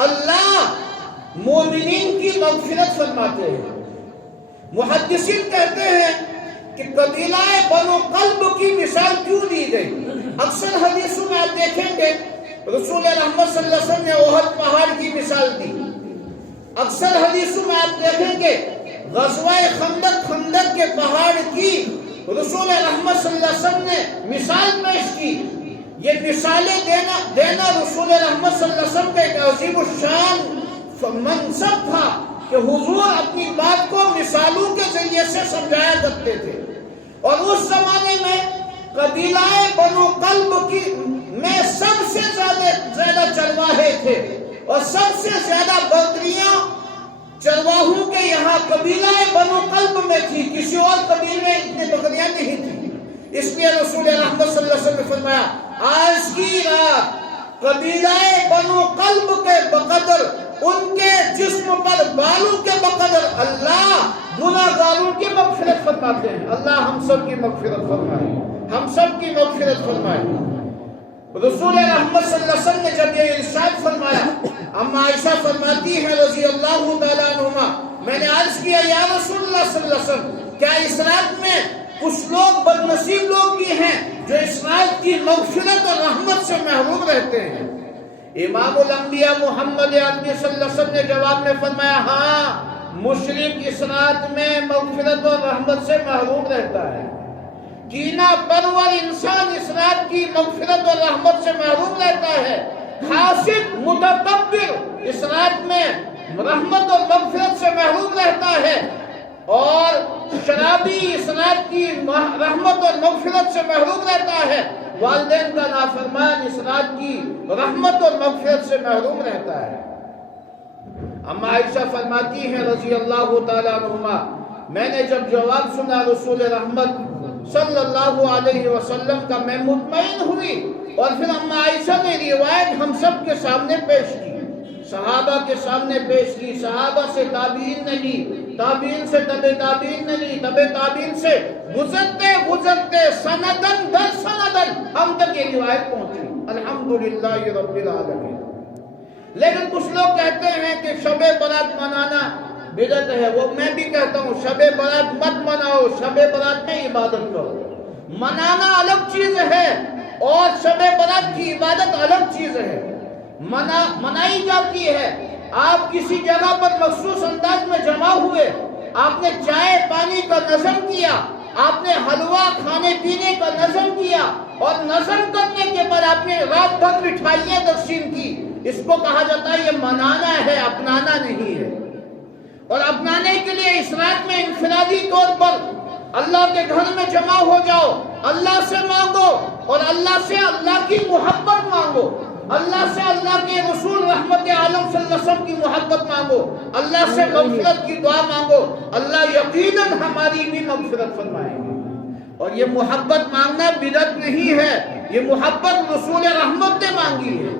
اللہ مومنین کی مغفرت فرماتے ہیں۔ محدثین کہتے ہیں کہ قبیلہ بنو قلب کی مثال کیوں دی گئی؟ اکثر حدیثوں میں آپ دیکھیں گے رسول رحمت صلی اللہ علیہ وسلم نے احد پہاڑ کی مثال دی۔ اکثر حدیثوں میں آپ دیکھیں گے غزوہ خندق کے پہاڑ کی رسول رحمت صلی اللہ علیہ وسلم نے مثال پیش کی۔ یہ مثالیں دینا رسول رحمت صلی اللہ علیہ وسلم کا ایک عظیم الشان منصب تھا کہ حضور اپنی بات کو مثالوں کے ذریعے سے سمجھایا کرتے تھے۔ اور اس زمانے میں قبیلہ بنو قلب میں سب سے زیادہ چرواہے تھے اور سب سے زیادہ بکریاں چرواہوں کے یہاں قبیلہ بنو قلب میں تھی، کسی اور قبیلے میں اتنے بکریاں نہیں تھی۔ اس لیے رسول رحمت صلی اللہ علیہ وسلم نے فرمایا آج کی رات قبیلہ بنو قلب کے بقدر ان کے جسم پر بالوں کے بقدر اللہ گناہگاروں کی مغفرت فرماتے ہیں۔ اللہ ہم سب کی مغفرت فرمائے، ہم سب کی مغفرت فرمائے۔ رسول رحمت صلی اللہ علیہ وسلم نے جب یہ ارشاد فرمایا، اما عائشہ فرماتی ہیں رضی اللہ تعالیٰ عنہما، میں نے عرض کیا یا رسول اللہ صلی اللہ علیہ وسلم کیا اس رات میں کچھ لوگ بدنصیب لوگ بھی ہیں جو اس رات کی مغفرت اور رحمت سے محروم رہتے ہیں؟ امام الانبیاء محمد عربی صلی اللہ علیہ وسلم نے جواب میں فرمایا ہاں، مشرک اس رات میں مغفرت اور رحمت سے محروم رہتا ہے۔ کینہ پرور انسان اس رات کی مغفرت اور رحمت سے محروم رہتا ہے۔ حاسد متکبر اس رات میں رحمت اور مغفرت سے محروم رہتا ہے، اور شرابی اس رات کی رحمت اور مغفرت سے محروم رہتا ہے۔ والدین کا نافرمان اس رات کی رحمت اور مغفرت سے محروم رہتا ہے۔ اما عائشہ فرماتی ہیں رضی اللہ تعالیٰ عنہما، میں نے جب جواب سنا رسول رحمت صلی اللہ علیہ وسلم کا میں مطمئن ہوئی، اور پھر اما عائشہ نے روایت ہم سب کے سامنے پیش کی، صحابہ کے سامنے پیش کی، صحابہ سے تابعین نے لی، تابعین سے تبع تابعین نے لی، تبع تابعین سے گزرتے گزرتے سندن در سندن ہم تک یہ روایت پہنچی، الحمدللہ رب العالمین۔ لیکن کچھ لوگ کہتے ہیں کہ شب برات منانا بدعت ہے، وہ میں بھی کہتا ہوں شب برات مت مناؤ، شب برات میں عبادت کرو۔ منانا الگ چیز ہے اور شب برات کی عبادت الگ چیز ہے۔ منائی جاتی ہے، آپ کسی جگہ پر مخصوص انداز میں جمع ہوئے، آپ نے چائے پانی کا نظم کیا، آپ نے حلوہ کھانے پینے کا نظم کیا، اور نظم کرنے کے بعد آپ نے رات بھر مٹھائیاں تقسیم کی، اس کو کہا جاتا ہے یہ منانا ہے، اپنانا نہیں ہے۔ اور اپنانے کے لیے اس رات میں انفرادی طور پر اللہ کے گھر میں جمع ہو جاؤ، اللہ سے مانگو، اور اللہ سے اللہ کی محبت مانگو، اللہ سے اللہ کے رسول رحمت عالم صلی اللہ علیہ وسلم کی محبت مانگو، اللہ سے مغفرت کی دعا مانگو، اللہ یقیناً ہماری بھی مغفرت فرمائے گا۔ اور یہ محبت مانگنا بدعت نہیں ہے، یہ محبت رسول رحمت نے مانگی ہے۔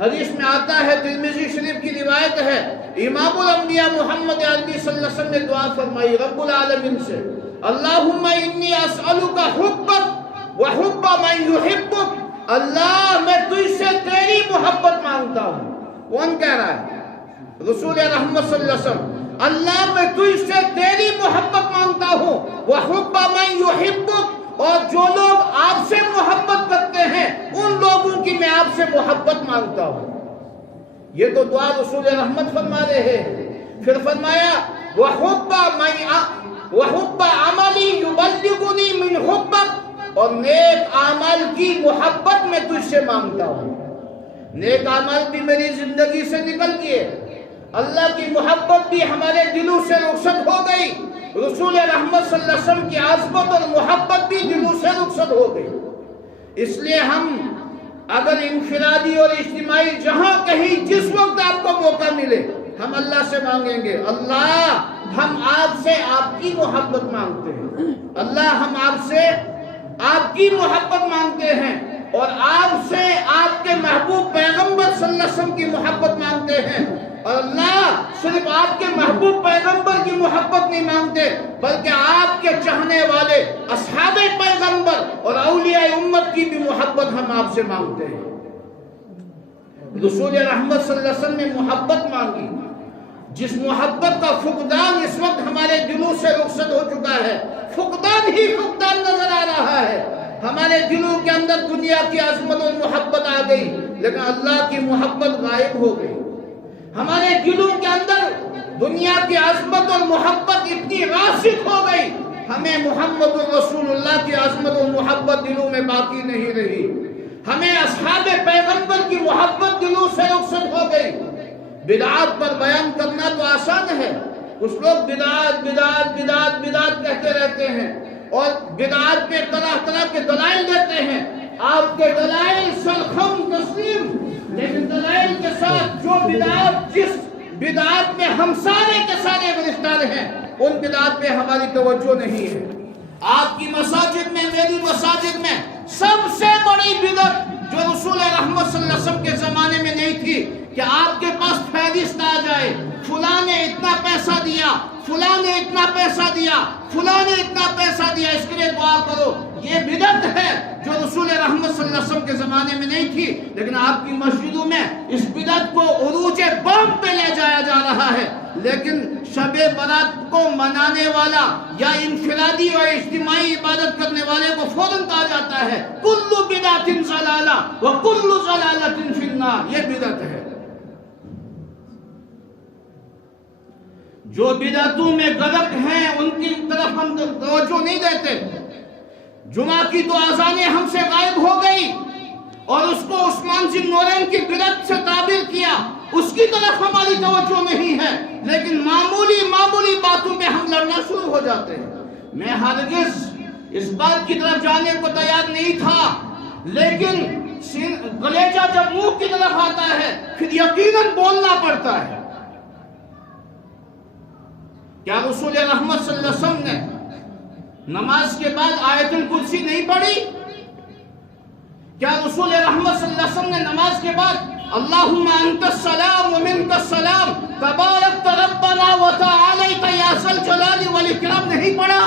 حدیث میں آتا ہے، ترمذی شریف کی روایت ہے، امام الانبیاء محمد عربی صلی اللہ علیہ وسلم نے دعا فرمائی رب العالمین سے، اللہم انی اسألک حبک وحب من یحبک، اللہ میں تجھ سے تیری محبت مانگتا ہوں۔ کون کہہ رہا ہے؟ رسول رحمت صلی اللہ علیہ وسلم، اللہ میں تجھ سے تیری محبت مانگتا ہوں، وحب من یحبک، اور جو لوگ آپ سے محبت کرتے ہیں ان لوگوں کی میں آپ سے محبت مانگتا ہوں۔ یہ تو دعا رسول رحمت فرما رہے ہیں۔ پھر فرمایا وحب عملی یبلغنی من حبک، اور نیک اعمال کی محبت میں تجھ سے مانگتا ہوں۔ نیک اعمال بھی میری زندگی سے نکل گئے، اللہ کی محبت بھی ہمارے دلوں سے رخصت ہو گئی، رسول رحمت صلی اللہ علیہ وسلم کی عظمت اور محبت بھی دلوں سے رخصت ہو گئی۔ اس لیے ہم اگر انفرادی اور اجتماعی جہاں کہیں جس وقت آپ کو موقع ملے ہم اللہ سے مانگیں گے، اللہ ہم آپ سے آپ کی محبت مانگتے ہیں، اللہ ہم آپ سے آپ کی محبت مانگتے ہیں، اور آپ سے آپ کے محبوب پیغمبر صلی اللہ علیہ وسلم کی محبت مانگتے ہیں۔ اور اللہ صرف آپ کے محبوب پیغمبر کی محبت نہیں مانگتے، بلکہ آپ کے چاہنے والے اصحاب پیغمبر اور اولیاء امت کی بھی محبت ہم آپ سے مانگتے ہیں۔ رسول رحمت صلی اللہ علیہ وسلم نے محبت مانگی، جس محبت کا فقدان اس وقت ہمارے دلوں سے رخصت ہو چکا ہے، فقدان ہی فقدان نظر آ رہا ہے۔ ہمارے دلوں کے اندر دنیا کی عظمت اور محبت آ گئی، لیکن اللہ کی محبت غائب ہو گئی۔ ہمارے دلوں کے اندر دنیا کی عظمت اور محبت اتنی راسخ ہو گئی، ہمیں محمد رسول اللہ کی عظمت اور محبت دلوں میں باقی نہیں رہی۔ ہمیں اصحاب پیغمبر کی محبت دلوں سے رخصت ہو گئی۔ بدعات پر بیان کرنا تو آسان ہے، کچھ لوگ بدعات بدعات بدعات بدعات کہتے رہتے ہیں اور بدعات پہ طرح طرح کے دلائل دیتے ہیں۔ آپ کے دلائل سرخم تسلیم، لیکن دلائل کے ساتھ جو بدعات جس بدعات میں ہم سارے کے سارے گرفتار ہیں، ان بدعات پہ ہماری توجہ نہیں ہے۔ آپ کی مساجد میں، میری مساجد میں سب سے بڑی بدعت جو رسول رحمت صلی اللہ علیہ وسلم کے زمانے میں نہیں تھی کہ آپ کے پاس فہرست آ جائے، فلاں نے اتنا پیسہ دیا، فلاں نے اتنا پیسہ دیا، فلاں نے اتنا پیسہ دیا، اس کے لیے دعا کرو۔ یہ بدعت ہے جو رسول رحمت صلی اللہ علیہ وسلم کے زمانے میں نہیں تھی، لیکن آپ کی مسجدوں میں اس بدعت کو عروج بام پہ لے جایا جا رہا ہے۔ لیکن شب برات کو منانے والا یا انفرادی اور اجتماعی عبادت کرنے والے کو فوراً کہا جاتا ہے کل بدعت ضلالہ وکل ضلالۃ فی النار، یہ بدعت ہے۔ جو بدعتوں میں غرق ہیں ان کی طرف ہم توجہ نہیں دیتے۔ جمعہ کی تو اذانیں ہم سے غائب ہو گئی اور اس کو عثمان ذی النورین کی بدعت سے تعبیر کیا، اس کی طرف ہماری توجہ نہیں ہے، لیکن معمولی باتوں پہ ہم لڑنا شروع ہو جاتے ہیں۔ میں ہرگز اس بات کی طرف جانے کو تیار نہیں تھا، لیکن گلیچہ جب منہ کی طرف آتا ہے پھر یقیناً بولنا پڑتا ہے۔ کیا رسول رحمت صلی اللہ علیہ وسلم نے نماز کے بعد آیت الکرسی نہیں پڑھی؟ کیا رسول رحمت صلی اللہ علیہ وسلم نے نماز کے بعد اللہم انت السلام ومنک السلام تبارک ربنا وتعالیت یا ذا الجلال والاکرام نہیں پڑھا؟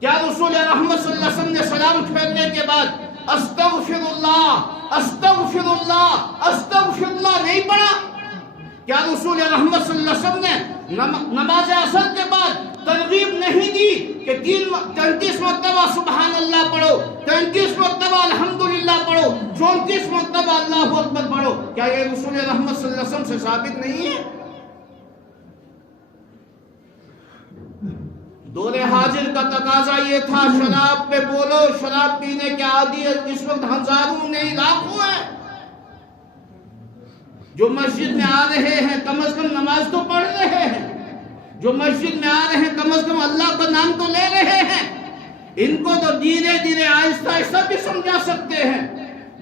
کیا رسول رحمت صلی اللہ علیہ وسلم نے سلام پھیرنے کے بعد استغفر اللہ استغفر اللہ استغفر اللہ نہیں پڑھا؟ کیا رسول رحمت صلی اللہ علیہ وسلم نے نماز عصر کے بعد ترغیب نہیں دی کہ 33 مرتبہ سبحان اللہ پڑھو، 33 مرتبہ الحمدللہ پڑھو، 34 مرتبہ اللہ اکبر پڑھو؟ کیا یہ رسول رحمت صلی اللہ علیہ وسلم سے ثابت نہیں ہے؟ دور حاضر کا تقاضا یہ تھا شراب پہ بولو، شراب پینے کے عادی اس وقت ہزاروں نہیں لاکھوں ہیں جو مسجد میں آ رہے ہیں، کم از کم نماز تو پڑھ رہے ہیں، جو مسجد میں آ رہے ہیں کم از کم اللہ کا نام تو لے رہے ہیں۔ ان کو تو دھیرے دھیرے آہستہ آہستہ بھی سمجھا سکتے ہیں۔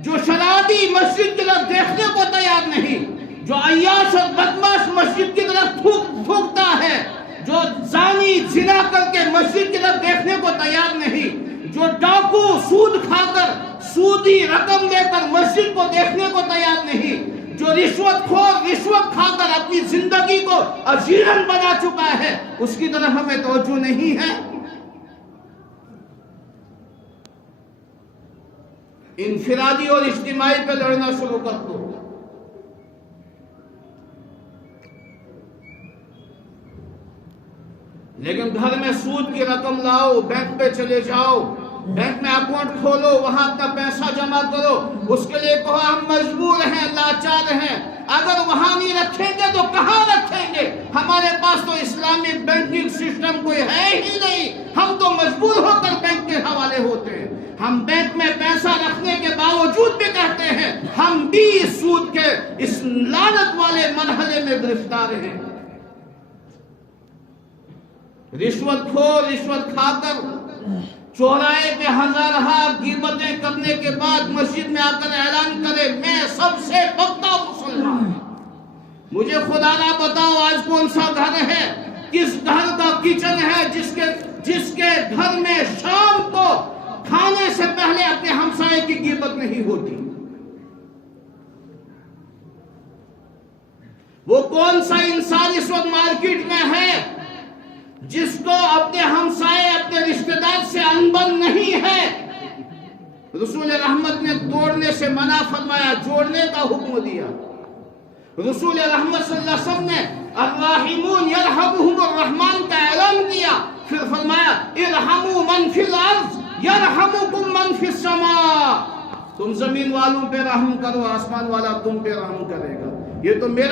جو شرابی مسجد کی طرف دیکھنے کو تیار نہیں، جو عیاش اور بدماش مسجد کی طرف تھوکتا ہے، جو زانی زنا کر کے مسجد کی طرف دیکھنے کو تیار نہیں، جو ڈاکو سود کھا کر سودی رقم لے کر مسجد کو دیکھنے کو تیار نہیں، جو رشوت خور رشوت کھا کر اپنی زندگی کو اجیرن بنا چکا ہے، اس کی طرف ہمیں توجہ نہیں ہے۔ انفرادی اور اجتماعی پہ لڑنا شروع کر دو۔ لیکن گھر میں سود کی رقم لاؤ، بینک پہ چلے جاؤ، بینک میں اکاؤنٹ کھولو، وہاں اپنا پیسہ جمع کرو، اس کے لیے کہو ہم مجبور ہیں، لاچار ہیں۔ اگر وہاں نہیں رکھیں گے تو کہاں رکھیں گے؟ ہمارے پاس تو اسلامی بینکنگ سسٹم کوئی ہے ہی نہیں، ہم تو مجبور ہو کر بینک کے حوالے ہوتے ہیں۔ ہم بینک میں پیسہ رکھنے کے باوجود بھی کہتے ہیں ہم بھی سود کے اس لعنت والے مرحلے میں گرفتار ہیں۔ رشوت خور رشوت کھا کر چوراہے پہ ہزارہا غیبتیں کرنے کے بعد مسجد میں آ کر اعلان کرے میں سب سے پکا مسلمان ہوں۔ مجھے خدا نہ بتاؤ آج کون سا گھر ہے، کس گھر کا کچن ہے جس کے گھر میں شام کو کھانے سے پہلے اپنے ہمسائے کی غیبت نہیں ہوتی۔ وہ کون سا انسان اس وقت مارکیٹ میں ہے جس کو اپنے ہمسائے اپنے رشتہ دار سے انبن نہیں ہے؟ رسول رحمت نے توڑنے سے منع فرمایا، جوڑنے کا حکم دیا۔ رسول رحمت صلی اللہ علیہ وسلم نے الراحمون یرحمہم الرحمن کا اعلان کیا، پھر فرمایا ارحموا من فی الارض یرحمکم من فی السماء، تم زمین والوں پہ رحم کرو، آسمان والا تم پہ رحم کرے گا۔ یہ تو میرا